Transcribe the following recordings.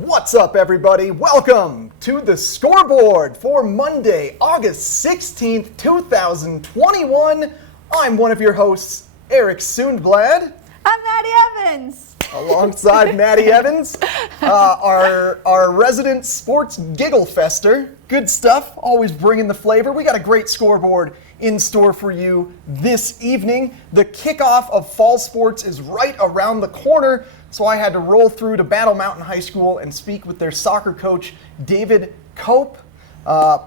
What's up, everybody? Welcome to the Scoreboard for Monday, August 16th, 2021. I'm one of your hosts, Eric Sundblad. I'm Maddie Evans. Alongside Maddie Evans, our resident sports giggle fester. Good stuff, always bringing the flavor. We got a great scoreboard in store for you this evening. The kickoff of fall sports is right around the corner, so I had to roll through to Battle Mountain High School and speak with their soccer coach, David Cope.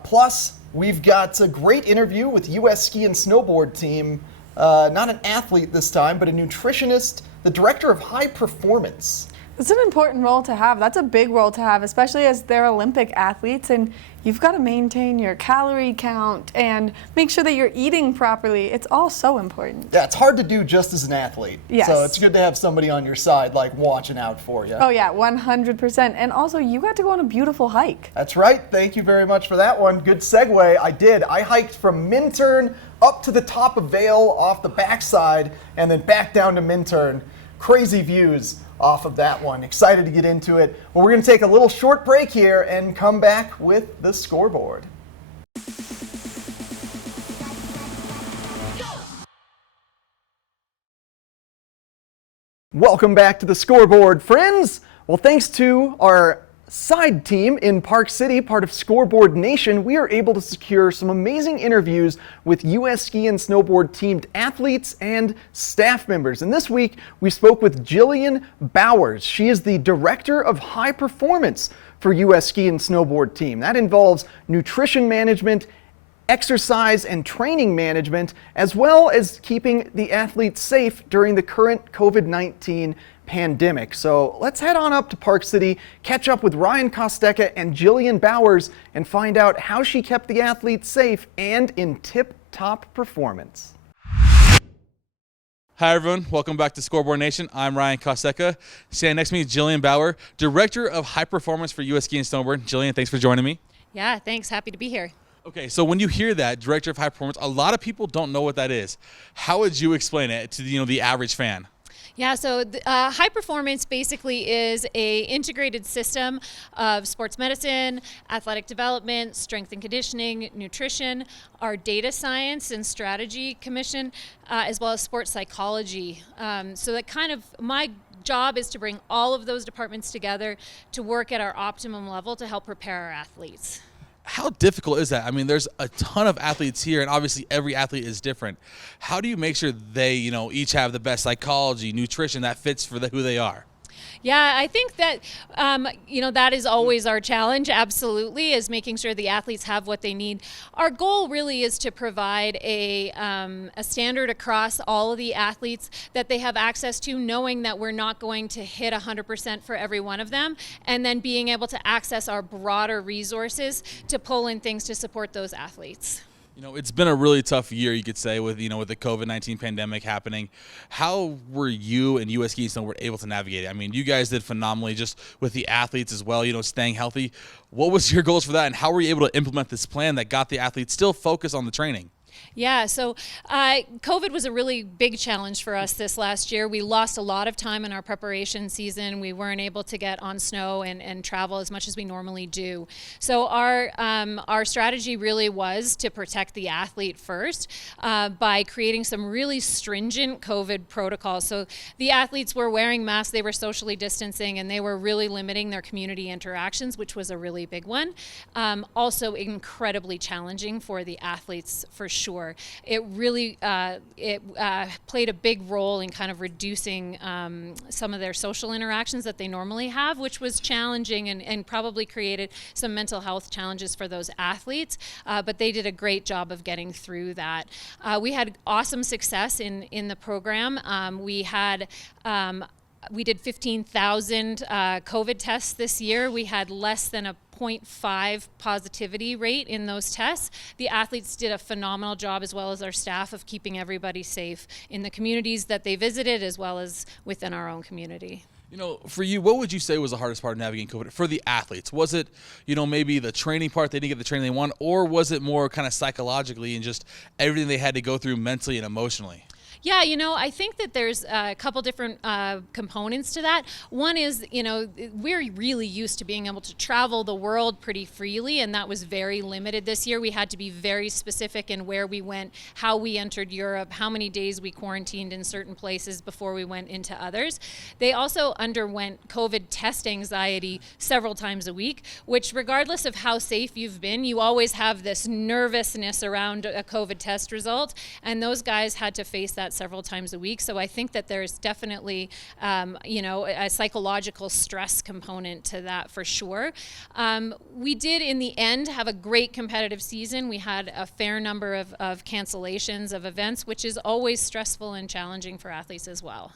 Plus, we've got a great interview with US Ski and Snowboard team. Not an athlete this time, but a nutritionist, the director of high performance. It's an important role to have. That's a big role to have, especially as they're Olympic athletes, and you've got to maintain your calorie count and make sure that you're eating properly. It's all so important. Yeah, it's hard to do just as an athlete. Yes. So it's good to have somebody on your side, like watching out for you. Oh yeah, 100%. And also, you got to go on a beautiful hike. That's right. Thank you very much for that one. Good segue. I did. I hiked from Minturn up to the top of Vail off the backside and then back down to Minturn. Crazy views off of that one. Excited to get into it. Well, we're going to take a little short break here and come back with the scoreboard. Welcome back to the scoreboard, friends. Well, thanks to our side team in Park City, part of Scoreboard Nation, we are able to secure some amazing interviews with US Ski and Snowboard teamed athletes and staff members. And this week, we spoke with Jillian Bowers. She is the Director of High Performance for US Ski and Snowboard team. That involves nutrition management, exercise and training management, as well as keeping the athletes safe during the current COVID-19 pandemic. So let's head on up to Park City, catch up with Ryan Kostecka and Jillian Bowers, and find out how she kept the athletes safe and in tip-top performance. Hi everyone, welcome back to Scoreboard Nation. I'm Ryan Kostecka. Standing next to me is Jillian Bauer, Director of High Performance for US Ski and Snowboard. Jillian, thanks for joining me. Yeah, thanks. Happy to be here. Okay, so when you hear that, Director of High Performance, a lot of people don't know what that is. How would you explain it to the average fan? Yeah, so high performance basically is a integrated system of sports medicine, athletic development, strength and conditioning, nutrition, our data science and strategy commission, as well as sports psychology. So that kind of my job is to bring all of those departments together to work at our optimum level to help prepare our athletes. How difficult is that? I mean, there's a ton of athletes here, and obviously every athlete is different. How do you make sure they, each have the best psychology, nutrition that fits for who they are? Yeah, I think that, that is always our challenge, absolutely, is making sure the athletes have what they need. Our goal really is to provide a standard across all of the athletes that they have access to, knowing that we're not going to hit 100% for every one of them, and then being able to access our broader resources to pull in things to support those athletes. It's been a really tough year, you could say, with with the COVID-19 pandemic happening. How were you and US Ski and Snowboard able to navigate it? I mean, you guys did phenomenally just with the athletes as well, staying healthy. What was your goals for that, and how were you able to implement this plan that got the athletes still focused on the training? Yeah, so COVID was a really big challenge for us this last year. We lost a lot of time in our preparation season. We weren't able to get on snow and travel as much as we normally do. So our strategy really was to protect the athlete first by creating some really stringent COVID protocols. So the athletes were wearing masks, they were socially distancing, and they were really limiting their community interactions, which was a really big one. Also incredibly challenging for the athletes, for sure. It really played a big role in kind of reducing some of their social interactions that they normally have, which was challenging and probably created some mental health challenges for those athletes, but they did a great job of getting through that. We had awesome success in the program. We did 15,000 COVID tests this year. We had less than a 0.5 positivity rate in those tests. The athletes did a phenomenal job, as well as our staff, of keeping everybody safe in the communities that they visited, as well as within our own community. For you, what would you say was the hardest part of navigating COVID for the athletes? Was it, maybe the training part, they didn't get the training they want, or was it more kind of psychologically and just everything they had to go through mentally and emotionally? Yeah, I think that there's a couple different components to that. One is, we're really used to being able to travel the world pretty freely, and that was very limited this year. We had to be very specific in where we went, how we entered Europe, how many days we quarantined in certain places before we went into others. They also underwent COVID test anxiety several times a week, which regardless of how safe you've been, you always have this nervousness around a COVID test result, and those guys had to face that several times a week. So I think that there's definitely, a psychological stress component to that for sure. We did, in the end, have a great competitive season. We had a fair number of cancellations of events, which is always stressful and challenging for athletes as well.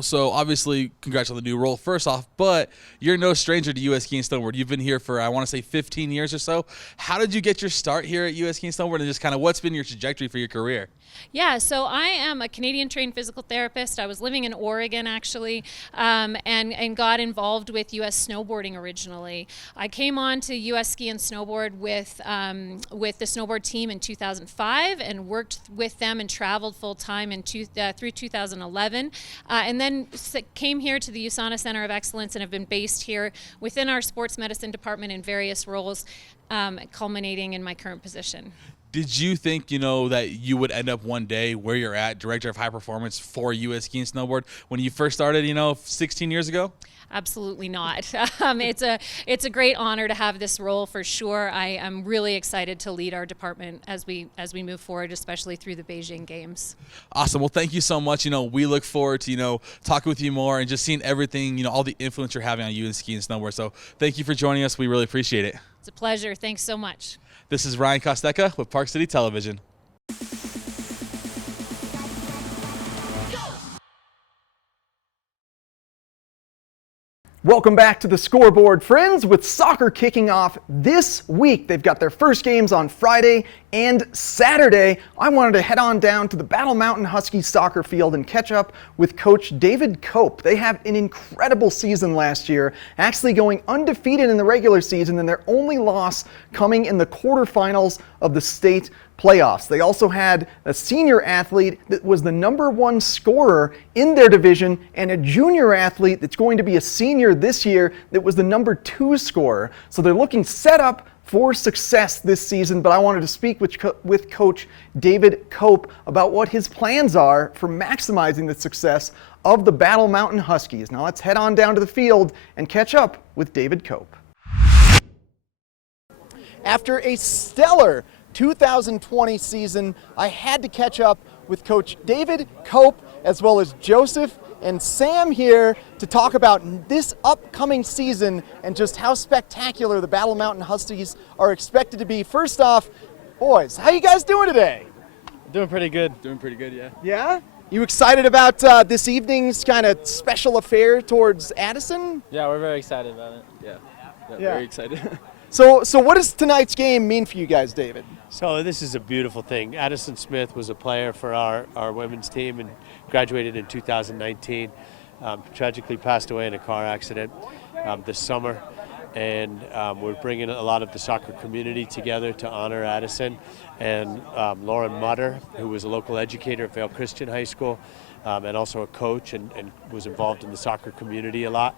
So obviously, congrats on the new role, first off, but you're no stranger to US Ski and Snowboard. You've been here for, I want to say, 15 years or so. How did you get your start here at US Ski and Snowboard, and just kind of what's been your trajectory for your career? Yeah, so I am a Canadian-trained physical therapist. I was living in Oregon, actually, and got involved with U.S. snowboarding originally. I came on to U.S. Ski and Snowboard with the snowboard team in 2005 and worked with them and traveled full-time through 2011. And then came here to the USANA Center of Excellence and have been based here within our sports medicine department in various roles, culminating in my current position. Did you think, that you would end up one day where you're at, Director of High Performance for US Ski and Snowboard, when you first started, 16 years ago? Absolutely not. It's a great honor to have this role for sure. I am really excited to lead our department as we move forward, especially through the Beijing Games. Awesome. Well, thank you so much. We look forward to, talking with you more and just seeing everything, all the influence you're having on US Ski and Snowboard. So thank you for joining us. We really appreciate it. It's a pleasure. Thanks so much. This is Ryan Costeca with Park City Television. Welcome back to the Scoreboard, friends. With soccer kicking off this week, they've got their first games on Friday and Saturday. I wanted to head on down to the Battle Mountain Huskies soccer field and catch up with Coach David Cope. They have an incredible season last year, actually going undefeated in the regular season, and their only loss coming in the quarterfinals of the state playoffs. They also had a senior athlete that was the #1 scorer in their division and a junior athlete that's going to be a senior this year that was the #2 scorer. So they're looking set up for success this season, but I wanted to speak with Coach David Cope about what his plans are for maximizing the success of the Battle Mountain Huskies. Now let's head on down to the field and catch up with David Cope. After a stellar 2020 season, I had to catch up with Coach David Cope as well as Joseph and Sam here to talk about this upcoming season and just how spectacular the Battle Mountain Huskies are expected to be. First off, boys, how you guys doing today? Doing pretty good. Doing pretty good, yeah. Yeah? You excited about this evening's kind of special affair towards Addison? Yeah, we're very excited about it. Yeah. Very excited. So what does tonight's game mean for you guys, David? So this is a beautiful thing. Addison Smith was a player for our women's team and graduated in 2019. Tragically passed away in a car accident this summer. And we're bringing a lot of the soccer community together to honor Addison. And Lauren Mutter, who was a local educator at Vail Christian High School, and also a coach and was involved in the soccer community a lot.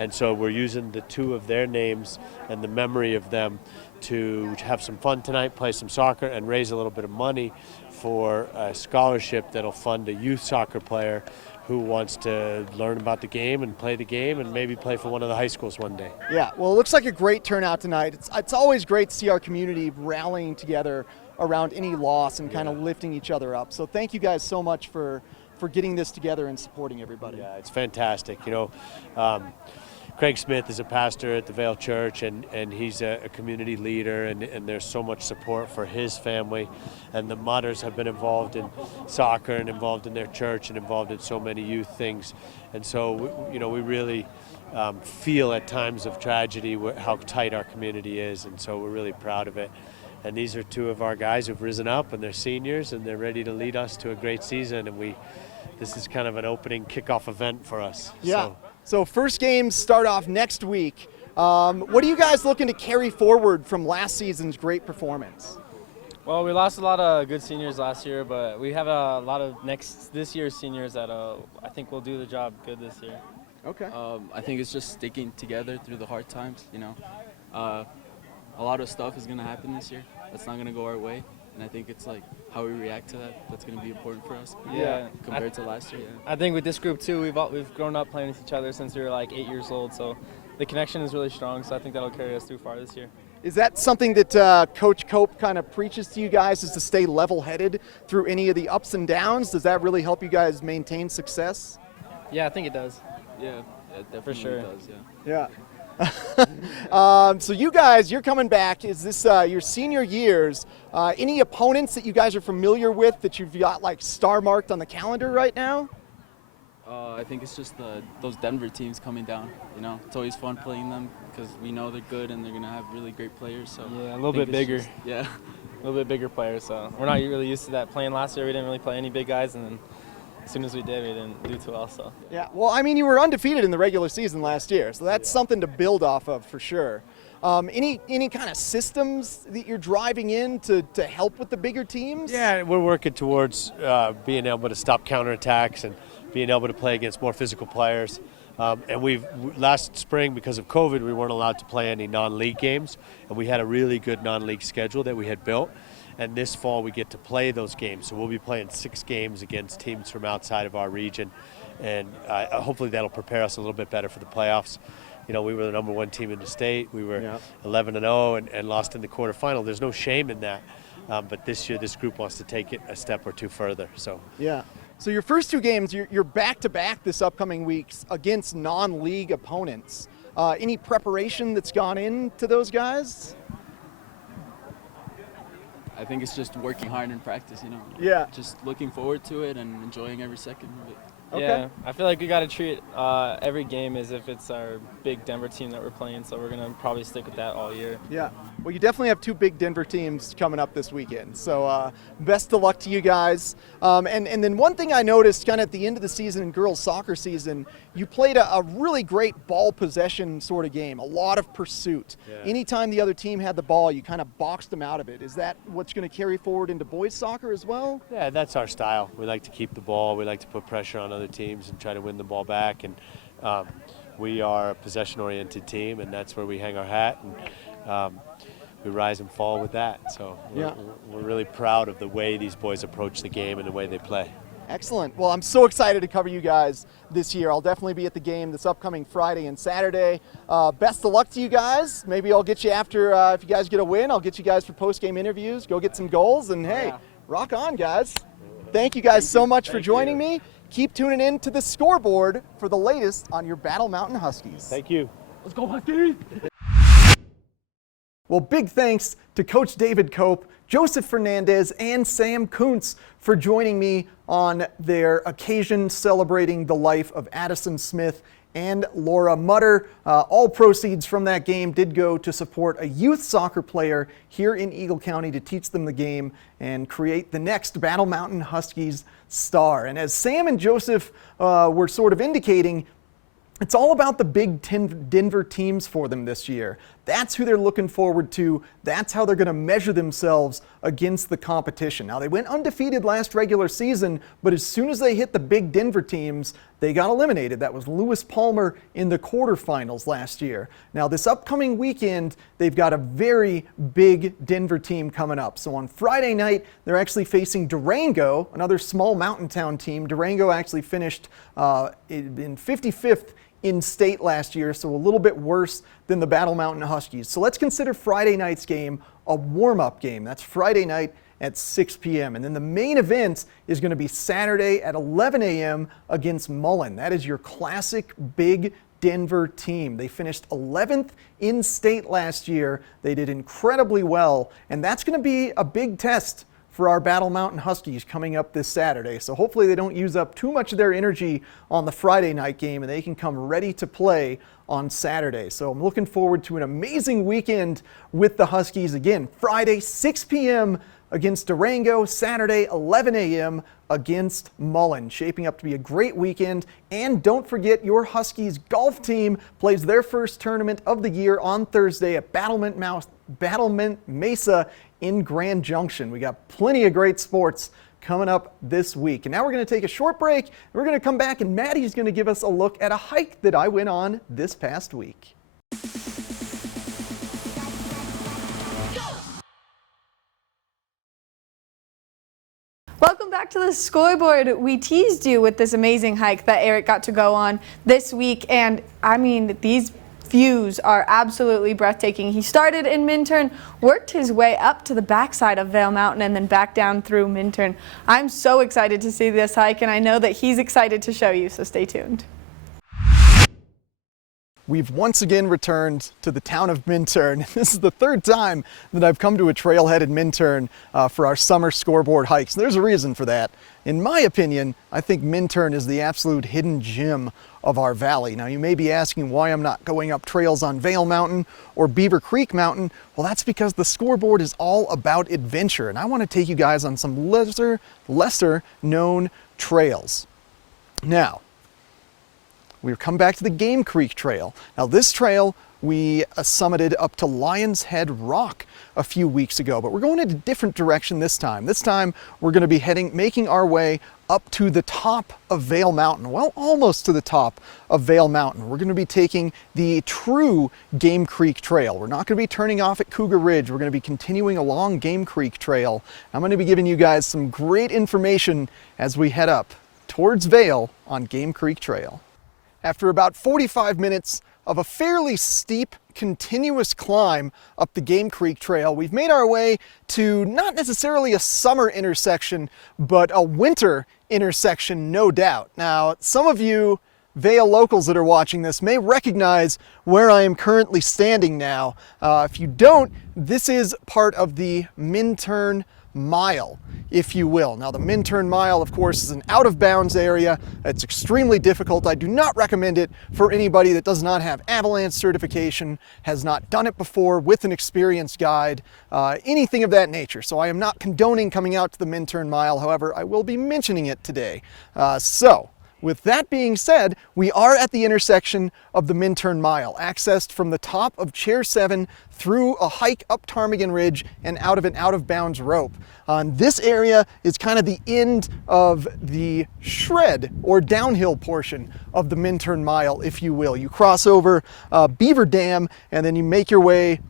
And so we're using the two of their names and the memory of them to have some fun tonight, play some soccer, and raise a little bit of money for a scholarship that'll fund a youth soccer player who wants to learn about the game and play the game and maybe play for one of the high schools one day. Yeah, well, it looks like a great turnout tonight. It's always great to see our community rallying together around any loss and kind of lifting each other up. So thank you guys so much for getting this together and supporting everybody. Yeah, it's fantastic. Craig Smith is a pastor at the Vail Church, and he's a community leader, and there's so much support for his family. And the Mutters have been involved in soccer and involved in their church and involved in so many youth things. And so, we really feel at times of tragedy how tight our community is, and so we're really proud of it. And these are two of our guys who've risen up, and they're seniors, and they're ready to lead us to a great season. And this is kind of an opening kickoff event for us. Yeah. So first games start off next week. What are you guys looking to carry forward from last season's great performance? Well, we lost a lot of good seniors last year, but we have a lot of this year's seniors that I think will do the job good this year. Okay. I think it's just sticking together through the hard times, you know. A lot of stuff is going to happen this year that's not going to go our way, and I think it's like how we react to that that's going to be important for us compared to last year. Yeah. I think with this group too, we've grown up playing with each other since we were like 8 years old, so the connection is really strong, so I think that'll carry us through far this year. Is that something that Coach Cope kind of preaches to you guys, is to stay level-headed through any of the ups and downs? Does that really help you guys maintain success? Yeah, I think it does. Yeah, it definitely For sure. does, yeah. Yeah. So you guys, you're coming back. Is this your senior years? Any opponents that you guys are familiar with that you've got like star marked on the calendar right now? I think it's just those Denver teams coming down, you know. It's always fun playing them because we know they're good and they're going to have really great players. So Yeah, a little bit bigger. Yeah. A little bit bigger players, so we're not really used to that. Playing last year, we didn't really play any big guys, and then as soon as we did, we didn't do too well. So. Yeah, well, I mean, you were undefeated in the regular season last year, so that's something to build off of for sure. Any kind of systems that you're driving in to help with the bigger teams? Yeah, we're working towards being able to stop counterattacks and being able to play against more physical players. And last spring, because of COVID, we weren't allowed to play any non-league games, and we had a really good non-league schedule that we had built. And this fall, we get to play those games. So we'll be playing 6 games against teams from outside of our region, and hopefully that'll prepare us a little bit better for the playoffs. You know, we were the #1 team in the state. We were 11-0 and lost in the quarterfinal. There's no shame in that. But this year, this group wants to take it a step or two further. So Yeah. So your first 2 games, you're back-to-back this upcoming weeks against non-league opponents. Any preparation that's gone into those guys? I think it's just working hard in practice, you know. Yeah. Just looking forward to it and enjoying every second of it. Okay. Yeah, I feel like we got to treat every game as if it's our big Denver team that we're playing, so we're going to probably stick with that all year. Yeah. Well, you definitely have 2 big Denver teams coming up this weekend. So best of luck to you guys. And then one thing I noticed kind of at the end of the season in girls soccer season, you played a really great ball possession sort of game, a lot of pursuit. Yeah. Anytime the other team had the ball, you kind of boxed them out of it. Is that what's going to carry forward into boys soccer as well? yeah, that's our style. We like to keep the ball. We like to put pressure on other teams and try to win the ball back. And we are a possession-oriented team, and that's where we hang our hat. And we rise and fall with that. So we're really proud of the way these boys approach the game and the way they play. Excellent. Well, I'm so excited to cover you guys this year. I'll definitely be at the game this upcoming Friday and Saturday. Best of luck to you guys. Maybe I'll get you after, if you guys get a win, I'll get you guys for post-game interviews. Go get some goals, and hey, rock on, guys. Thank you guys so much for joining me. Keep tuning in to the Scoreboard for the latest on your Battle Mountain Huskies. Thank you. Let's go, Huskies! Well, big thanks to Coach David Cope, Joseph Fernandez, and Sam Koontz for joining me on their occasion celebrating the life of Addison Smith and Laura Mutter. All proceeds from that game did go to support a youth soccer player here in Eagle County to teach them the game and create the next Battle Mountain Huskies star. And as Sam and Joseph were sort of indicating, it's all about the big Denver teams for them this year. That's who they're looking forward to. That's how they're going to measure themselves against the competition. Now, they went undefeated last regular season, but as soon as they hit the big Denver teams, they got eliminated. That was Lewis Palmer in the quarterfinals last year. Now, this upcoming weekend, they've got a very big Denver team coming up. So on Friday night, they're actually facing Durango, another small mountain town team. Durango actually finished in 55th in state last year, so a little bit worse than the Battle Mountain Huskies. So let's consider Friday night's game a warm-up game. That's Friday night at 6 p.m. And then the main event is going to be Saturday at 11 a.m. against Mullen. That is your classic big Denver team. They finished 11th in state last year. They did incredibly well, and that's going to be a big test for our Battle Mountain Huskies coming up this Saturday. So hopefully they don't use up too much of their energy on the Friday night game and they can come ready to play on Saturday. So I'm looking forward to an amazing weekend with the Huskies. Again, Friday, 6 p.m. against Durango, Saturday, 11 a.m. against Mullen. Shaping up to be a great weekend. And don't forget, your Huskies golf team plays their first tournament of the year on Thursday at Battlement Mesa in Grand Junction. We got plenty of great sports coming up this week. And now we're going to take a short break. And we're going to come back and Maddie's going to give us a look at a hike that I went on this past week. Welcome back to the Scoreboard. We teased you with this amazing hike that Eric got to go on this week, and I mean, these views are absolutely breathtaking. He started in Minturn, worked his way up to the backside of Vail Mountain, and then back down through Minturn. I'm so excited to see this hike, and I know that he's excited to show you, so stay tuned. We've once again returned to the town of Minturn. This is the third time that I've come to a trailhead in Minturn for our summer Scoreboard hikes. There's a reason for that. In my opinion, I think Minturn is the absolute hidden gem of our valley. Now you may be asking why I'm not going up trails on Vail Mountain or Beaver Creek Mountain. Well, that's because the Scoreboard is all about adventure, and I want to take you guys on some lesser known trails. Now, we've come back to the Game Creek Trail. Now this trail we summited up to Lion's Head Rock a few weeks ago, but we're going in a different direction this time. This time we're going to be making our way up to the top of Vail Mountain. Well, almost to the top of Vail Mountain. We're going to be taking the true Game Creek Trail. We're not going to be turning off at Cougar Ridge. We're going to be continuing along Game Creek Trail. I'm going to be giving you guys some great information as we head up towards Vail on Game Creek Trail. After about 45 minutes of a fairly steep, continuous climb up the Game Creek Trail, we've made our way to not necessarily a summer intersection, but a winter intersection, no doubt. Now, some of you Vail locals that are watching this may recognize where I am currently standing now. If you don't, this is part of the Minturn Mile, if you will. Now the Minturn Mile, of course, is an out-of-bounds area. It's extremely difficult. I do not recommend it for anybody that does not have avalanche certification, has not done it before with an experienced guide, anything of that nature. So I am not condoning coming out to the Minturn Mile. However, I will be mentioning it today. With that being said, we are at the intersection of the Minturn Mile, accessed from the top of Chair 7 through a hike up Ptarmigan Ridge and out of an out-of-bounds rope. This area is kind of the end of the shred or downhill portion of the Minturn Mile, if you will. You cross over Beaver Dam and then you make your way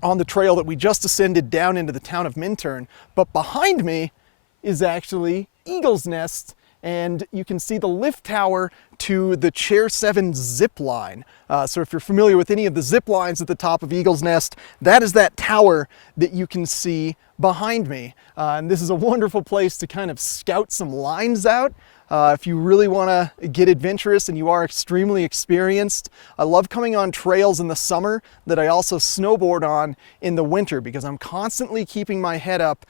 on the trail that we just ascended down into the town of Minturn. But behind me is actually Eagle's Nest, and you can see the lift tower to the Chair 7 zip line. So if you're familiar with any of the zip lines at the top of Eagle's Nest, that is that tower that you can see behind me. And this is a wonderful place to kind of scout some lines out. If you really want to get adventurous and you are extremely experienced. I love coming on trails in the summer that I also snowboard on in the winter, because I'm constantly keeping my head up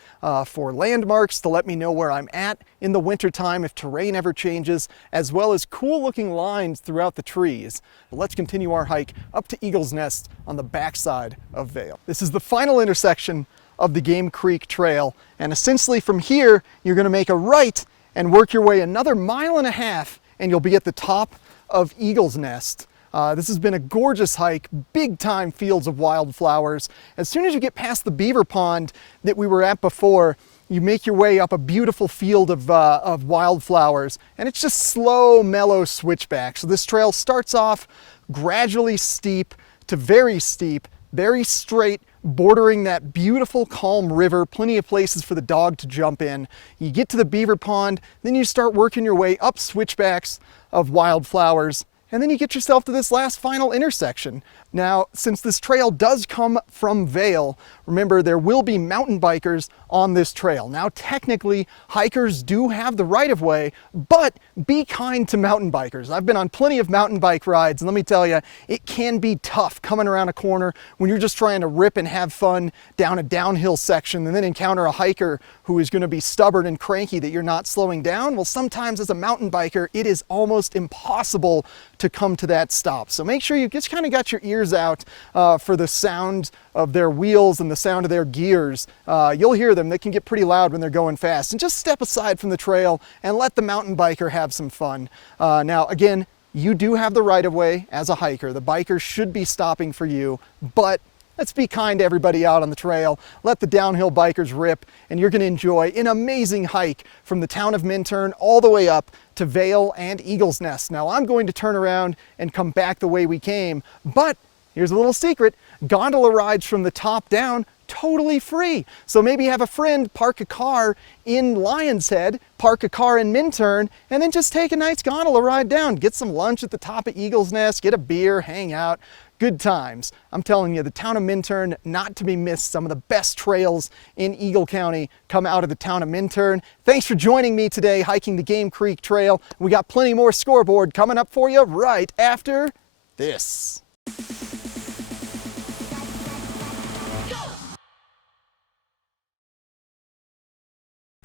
for landmarks to let me know where I'm at in the winter time if terrain ever changes, as well as cool looking lines throughout the trees. But let's continue our hike up to Eagle's Nest on the backside of Vail. This is the final intersection of the Game Creek Trail, and essentially from here you're going to make a right and work your way another 1.5 miles, and you'll be at the top of Eagle's Nest. This has been a gorgeous hike, big time fields of wildflowers. As soon as you get past the beaver pond that we were at before, you make your way up a beautiful field of wildflowers, and it's just slow, mellow switchback. So this trail starts off gradually steep to very steep, very straight, bordering that beautiful calm river, plenty of places for the dog to jump in. You get to the beaver pond, then you start working your way up switchbacks of wildflowers, and then you get yourself to this last final intersection. Now, since this trail does come from Vail, remember there will be mountain bikers on this trail. Now, technically, hikers do have the right of way, but be kind to mountain bikers. I've been on plenty of mountain bike rides, and let me tell you, it can be tough coming around a corner when you're just trying to rip and have fun down a downhill section and then encounter a hiker who is going to be stubborn and cranky that you're not slowing down. Well, sometimes as a mountain biker, it is almost impossible to come to that stop. So make sure you just kind of got your ears out for the sound of their wheels and the sound of their gears. You'll hear them. They can get pretty loud when they're going fast. And just step aside from the trail and let the mountain biker have some fun. Now, again, you do have the right of way as a hiker. The biker should be stopping for you, but let's be kind to everybody out on the trail. Let the downhill bikers rip, and you're going to enjoy an amazing hike from the town of Minturn all the way up to Vail and Eagle's Nest. Now, I'm going to turn around and come back the way we came, but here's a little secret. Gondola rides from the top down, totally free. So maybe have a friend park a car in Lion's Head, park a car in Minturn, and then just take a nice gondola ride down. Get some lunch at the top of Eagle's Nest, get a beer, hang out. Good times. I'm telling you, the town of Minturn, not to be missed. Some of the best trails in Eagle County come out of the town of Minturn. Thanks for joining me today hiking the Game Creek Trail. We got plenty more Scoreboard coming up for you right after this.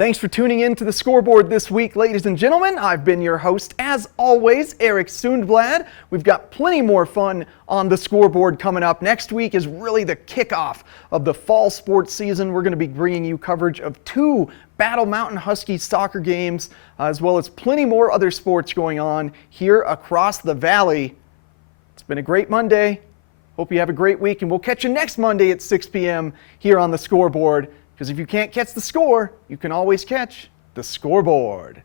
Thanks for tuning in to the Scoreboard this week, ladies and gentlemen. I've been your host, as always, Eric Sundblad. We've got plenty more fun on the Scoreboard coming up. Next week is really the kickoff of the fall sports season. We're going to be bringing you coverage of 2 Battle Mountain Huskies soccer games, as well as plenty more other sports going on here across the valley. It's been a great Monday. Hope you have a great week, and we'll catch you next Monday at 6 p.m. here on the Scoreboard. Because if you can't catch the score, you can always catch the Scoreboard.